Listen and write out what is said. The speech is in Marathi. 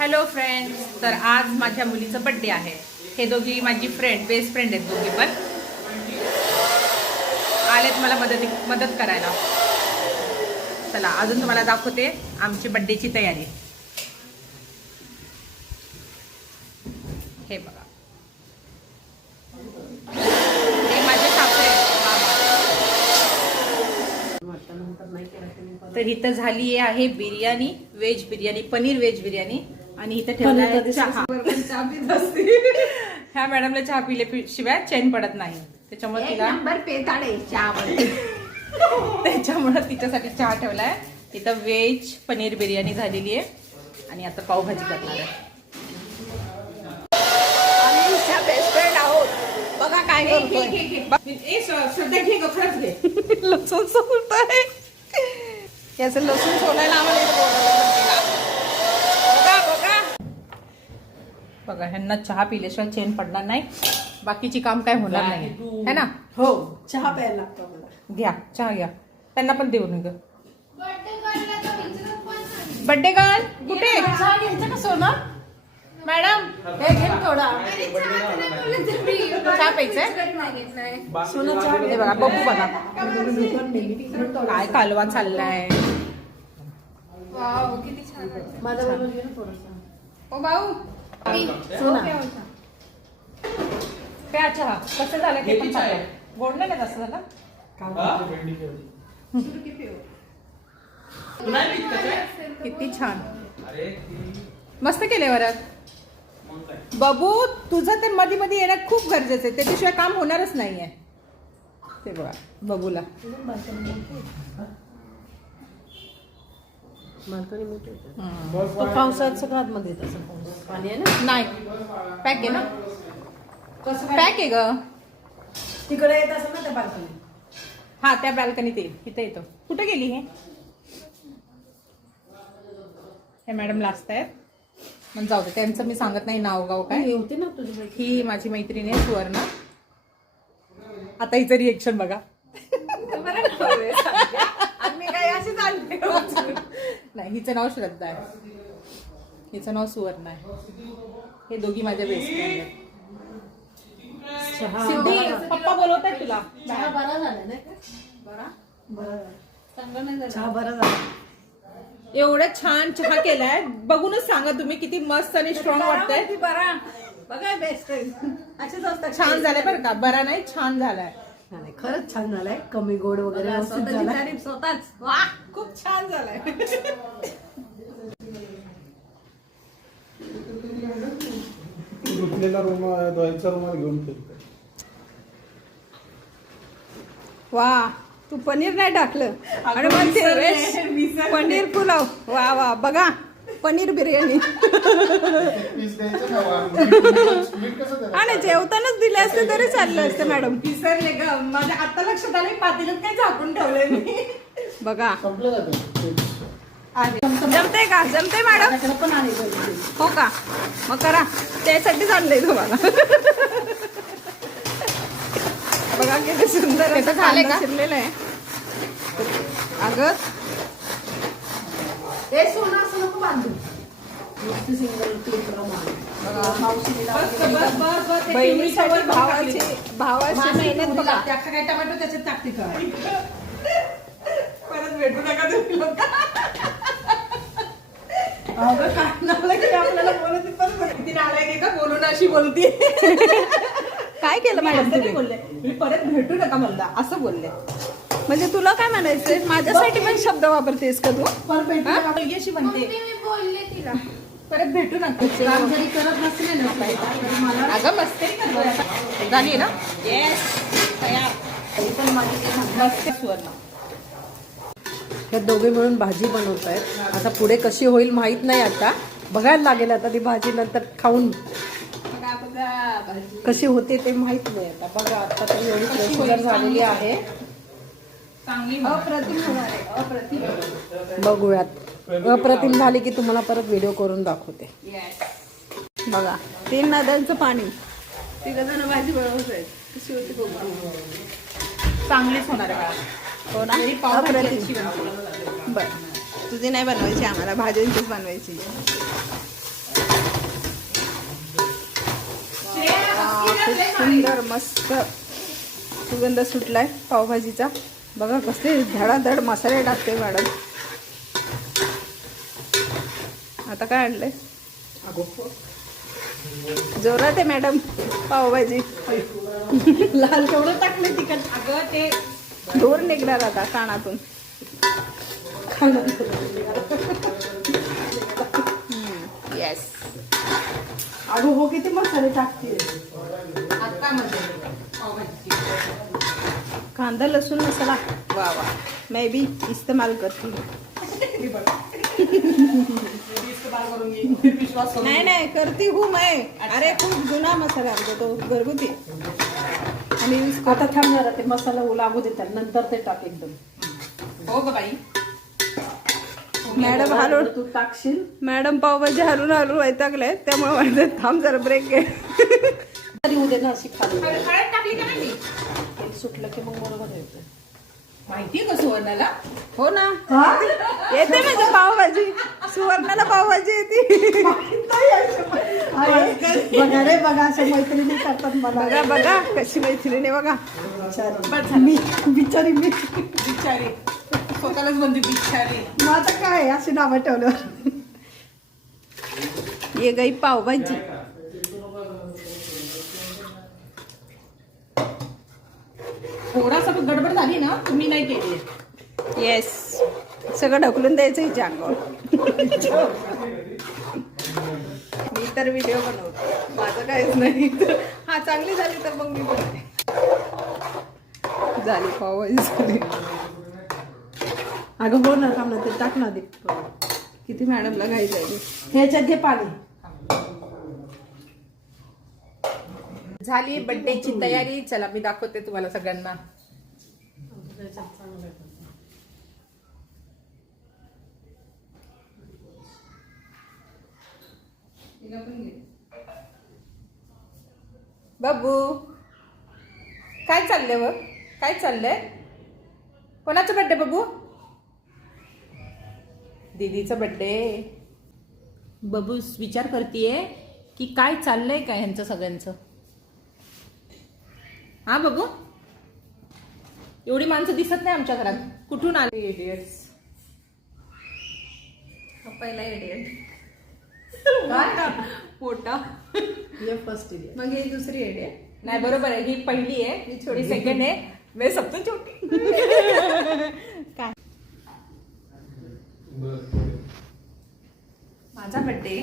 हॅलो फ्रेंड्स, तर आज माझ्या मुलीचा बड्डे आहे. हे दोघी माझी बेस्ट फ्रेंड आहेत. दोघी पण आलेत मला मदत करायला. चला अजून तुम्हाला दाखवते आमची बड्डेची तयारी. हे बघा, हे माझे सासरे बाबा. तर इथं झाली आहे बिर्याणी, व्हेज बिर्याणी, पनीर व्हेज बिर्याणी. आणि इथं ठेवलाय चहा. ह्या मॅडमला चहा पिल्याशिवाय चैन पडत नाही, त्याच्यामुळे तिला त्याच्यामुळे तिच्यासाठी चहा ठेवलाय. इथं व्हेज पनीर बिर्याणी झालेली आहे आणि आता पावभाजी करणार आहे. बेस्ट फ्रेंड आहोत. बघा काय श्रद्धा घे ग, खरंच घे. लसूण सोलताय. याचं लसूण सोलायला आम्हाला बघा, ह्यांना चहा पिल्याशिवाय चेन पडणार नाही, बाकीची काम काय होणार नाही है ना. हो, चहा प्यायला लागतो मला. घ्या चहा घ्या, त्यांना पण देऊन ग. बड्डे गर्ल कुठे? चहा घ्यायचा का सोना? मॅडम हे घे थोडा. चहा प्यायचंय. सोना चहा हे बघा, बघू बघा काय कालवा चाललाय. माझा बरोबर घे ना थोडासा. ओ भाऊ, सोना प्या चहा. कसं झालं ते पण सांगा. गोड नाही ना कसं झालं. किती छान, मस्त केले वरात. बाबू, तुझं ते मध्ये मध्ये येणं खूप गरजेचं आहे, त्याच्याशिवाय काम होणारच नाहीये. ते बघा बबूला. पावसाळ्यात सगळ्यात मध्ये येत असं पाणी आहे ना. नाही, पॅक आहे ना. पॅक आहे ग. तिकडे येत असं ना त्या बाल्कनी. हा, त्या बॅल्कनीत येईल. इथे येतो. कुठे गेली हे मॅडम लास्ट आहेत. मग जाऊ दे, त्यांचं मी सांगत नाही नाव गाव काय. होते ना तुझी. ही माझी मैत्रीण आहे सुवर्णा. आता हिचं रिएक्शन बघा. आम्ही काय अशी चालते. नाही, हिचं नाव श्रद्धा आहे, हिचं नाव सुवर्णा आहे. हे दोघी माझ्या बेस्ट फ्रेंड आहेत. सिद्धी, पप्पा बोलवत आहेत तुला. चहा बरा झाला नाही का? बरा चहा बरा झाला. एवढा छान चहा केलाय, बघूनच सांगा तुम्ही किती मस्त आणि स्ट्रॉंग वाटतंय. बरा बघा, बेस्ट असेच असतात. छान झालंय बरं का, बरा नाही छान झालाय. नाही, खरंच छान झालंय. कमी गोड वगैरे व्यवस्थित झालाय. स्वतःच वा, खूप छान झालाय. धुतलेला रुमाल, धुवायचा रुमाल घेऊन फिरतोय. वा, तू पनीर नाही टाकलं आणि मग पनीर पुलाव. वा वा, बघा पनीर बिर्याणी. पीस द्यायचं ना, स्वीट कसं द्यायचं? आणि जेवतानाच दिले असते तरी चाललं असतं मॅडम. विसरले ग, माझ्या आता लक्षात आलं. पातेल्यात काय झाकून ठेवलंय मी. बघा, संपलं जातं. जमते का? जमते मॅडम पण आहे. हो का? मग करा, त्यासाठीच आणलंय तुम्हाला. बघा किती सुंदर असं झालंय का? शिरलेलं आहे. अगं हे सोनं असं नको बांधू. बहिणीसाठी भावाची मेहनत बघा. काय टमाटो त्याच्यात टाकते का? परत भेटू नका तुम्ही लोक. आपल्याला बोलते पण ती नालायक आहे का, बोलून अशी बोलते. काय केलं मॅडम तुम्ही? बोलले मी परत भेटू नका मला, असं बोलले. म्हणजे तुला काय म्हणायचंय? माझ्यासाठी पण शब्द वापरतेस का तू? परत भेटू नका अशी म्हणते. परत भेटू नका. काम जरी करत नसले ना, अगं मस्ती झाली ना. येस, तयार. मस्त सुवर्ण. हे दोघे मिळून भाजी बनवत आहेत. आता पुढे कशी होईल माहित नाही, आता बघायला लागेल. आता ती भाजी नंतर खाऊन कशी होते ते माहित नाही. आता बघा, आता तरी एवढी प्रोसिजर झालेली आहे. अप्रतिम होणार आहे, अप्रतिम. बघूयात. अप्रतिम झाली की तुम्हाला परत व्हिडिओ करून दाखवते. बघा, 3 नद्यांचं पाणी. 3 जण भाजी बनवत आहेत. कशी होती बघू. चांगलीच होणार आहे. हो ना, अप्रतिम. बर, तुझी नाही बनवायची, आम्हाला भाज्यांचीच बनवायची. खूप सुंदर मस्त सुगंध सुटलाय पावभाजीचा. बघा कसले धडाधड मसाले टाकते मॅडम. आता काय आणलंय? जोरात आहे मॅडम पावभाजी. लाल केवढं टाकले तिखट. अगं ते धूर निघणार आता कानातून. येस. अगं हो किती मसाले टाकते. कांदा लसूण मसाला वा वा मैं भी इस्तेमाल करती हूँ. नाही नाही करती हूँ मैं. अरे खूप जुना मसाला आमचा तो घरगुती. आणि आता थांब जरा ते मसाला लागू देतात नंतर ते टाक एकदम. हो ग बाई. मॅडम हलवून तू टाकशील. मॅडम पावभाजी हलून हलून वैतागले त्यामुळे म्हणते थांब जरा ब्रेक घे. तरी उद्या ना अशी खाली टाकली का नाही तेल सुटलं की मग बरोबर येतं. माहितीये का सुवर्णाला? हो ना येते म्हणजे पावभाजी. सुवर्णाला पावभाजी येते. बघा रे बघा अशा मैत्रिणी करतात मला. बघा बघा कशी मैत्रिणी बघा. बिचारी मी बिचारी स्वतःलाच म्हणते बिचारी. मग आता काय अशी नावं ठेवल्यावर. ये गई पावभाजी. थोडासा गडबड झाली ना तुम्ही नाही केली. येस सगळं ढकलून द्यायचं हिच्या अंगावर. मी तर व्हिडिओ बनवते माझं काहीच नाही. हा चांगली झाली तर मग मी बनवते. झाली पावभाजी झाली. अगं हो ना थांब ना ते टाक ना दे. किती मॅडमला घाई जायली. ह्याच्यात घे पाणी. झाली बर्थडेची तयारी. चला मी दाखवते तुम्हाला सगळ्यांना. बाबू काय चाललंय व काय चाललंय? कोणाचा बर्थडे बाबू? दीदीचा बर्थडे. बबू विचार करतीये की काय चाललंय काय ह्यांचं सगळ्यांचं. हा बघू एवढी माणसं दिसत नाही आमच्या घरात. कुठून आले इडियट्स. पहिला इडियट मोठा. ये फर्स्ट इयर. मग ही दुसरी इडियट. नाही बरोबर आहे. ही पहिली आहे. ही छोटी सेकंड आहे. मैं सबसे छोटी. काय माझा बर्थडे